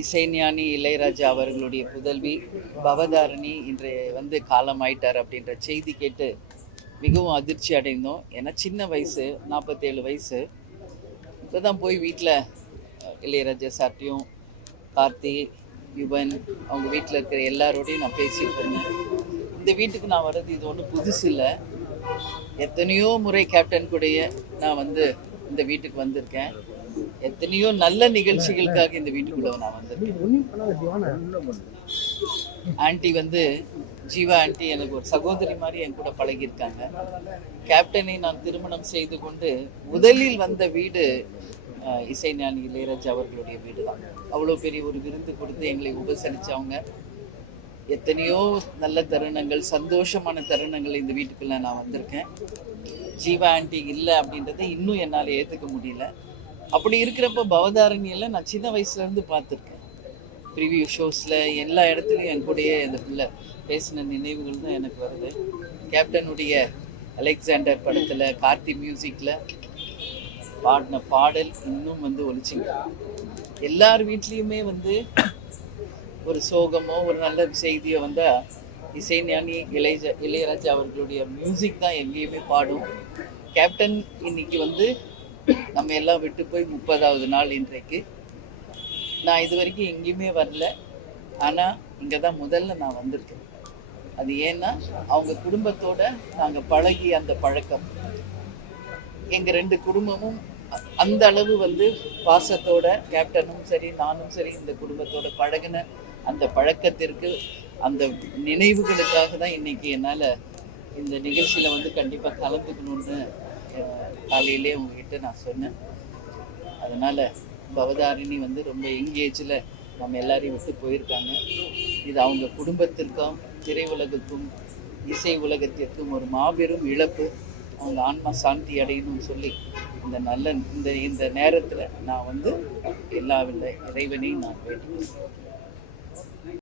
இசைஞானி இளையராஜா அவர்களுடைய புதல்வி பவதாரணி இன்று காலமாயிட்டார் அப்படின்ற செய்தி கேட்டு மிகவும் அதிர்ச்சி அடைந்தோம். ஏன்னா சின்ன வயசு, 47 வயசு. இப்போ தான் போய் வீட்டில் இளையராஜா சார்ட்டையும் கார்த்தி, யுவன், அவங்க வீட்டில் இருக்கிற எல்லாரோடையும் நான் பேசிட்டு இருந்தேன். இந்த வீட்டுக்கு நான் வர்றது இது ஒன்றும் புதுசு இல்லை. எத்தனையோ முறை கேப்டன் கூடயே நான் இந்த வீட்டுக்கு வந்திருக்கேன். எத்தனையோ நல்ல நிகழ்ச்சிகளுக்காக இந்த வீட்டுக்குள்ள நான் வந்திருக்கேன். ஆண்டி ஜீவா ஆண்டி எனக்கு ஒரு சகோதரி மாதிரி என் கூட பழகியிருக்காங்க. கேப்டனை நான் திருமணம் செய்து கொண்டு முதலில் வந்த வீடு இசைஞானி இளையராஜா அவர்களுடைய வீடு தான். அவ்வளோ பெரிய ஒரு விருந்து கொடுத்து எங்களை உபசரித்தவங்க. எத்தனையோ நல்ல தருணங்கள், சந்தோஷமான தருணங்கள் இந்த வீட்டுக்குள்ள நான் வந்திருக்கேன். ஜீவா ஆண்டி இல்லை அப்படின்றத இன்னும் என்னால் ஏற்றுக்க முடியல. அப்படி இருக்கிறப்ப பவதாரணியில் நான் சின்ன வயசுலேருந்து பார்த்துருக்கேன். ப்ரிவியூ ஷோஸில் எல்லா இடத்துலையும் என் கூடயே அந்த பிள்ளை பேசின நினைவுகள் தான் எனக்கு வருது. கேப்டனுடைய அலெக்சாண்டர் படத்தில் கார்த்தி மியூசிக்கில் பாடின பாடல் இன்னும் ஒலிச்சிங்க. எல்லார் வீட்லேயுமே ஒரு சோகமோ ஒரு நல்ல செய்தியோ வந்தால் இசைஞானி இளையராஜா அவர்களுடைய மியூசிக் தான் எங்கேயுமே பாடும். கேப்டன் இன்னைக்கு நம்ம எல்லாம் விட்டு போய் 30வது நாள் இன்றைக்கு. நான் இது வரைக்கும் எங்கேயுமே வரல, ஆனால் இங்கே தான் முதல்ல நான் வந்திருக்கேன். அது ஏன்னா அவங்க குடும்பத்தோட நாங்கள் பழகி அந்த பழக்கம், எங்கள் 2 குடும்பமும் அந்த அளவு பாசத்தோட கேப்டனும் சரி நானும் சரி இந்த குடும்பத்தோட பழகின அந்த பழக்கத்திற்கு அந்த நினைவுகளுக்காக தான் இன்னைக்கு என்னால் இந்த நிகழ்ச்சியில் கண்டிப்பாக கலந்துக்கணும்னு காலையிலே உங்ககிட்ட நான் சொன்னேன். அதனால் பவதாரிணி ரொம்ப எங்கேஜில் நம்ம எல்லாரையும் விட்டு போயிருக்காங்க. இது அவங்க குடும்பத்திற்கும் திரையுலகுக்கும் இசை உலகத்திற்கும் ஒரு மாபெரும் இழப்பு. அவங்க ஆன்மா சாந்தி அடையணும்னு சொல்லி இந்த நேரத்தில் நான் எல்லா இறைவனையும் நான் வேண்டிக்கிறேன்.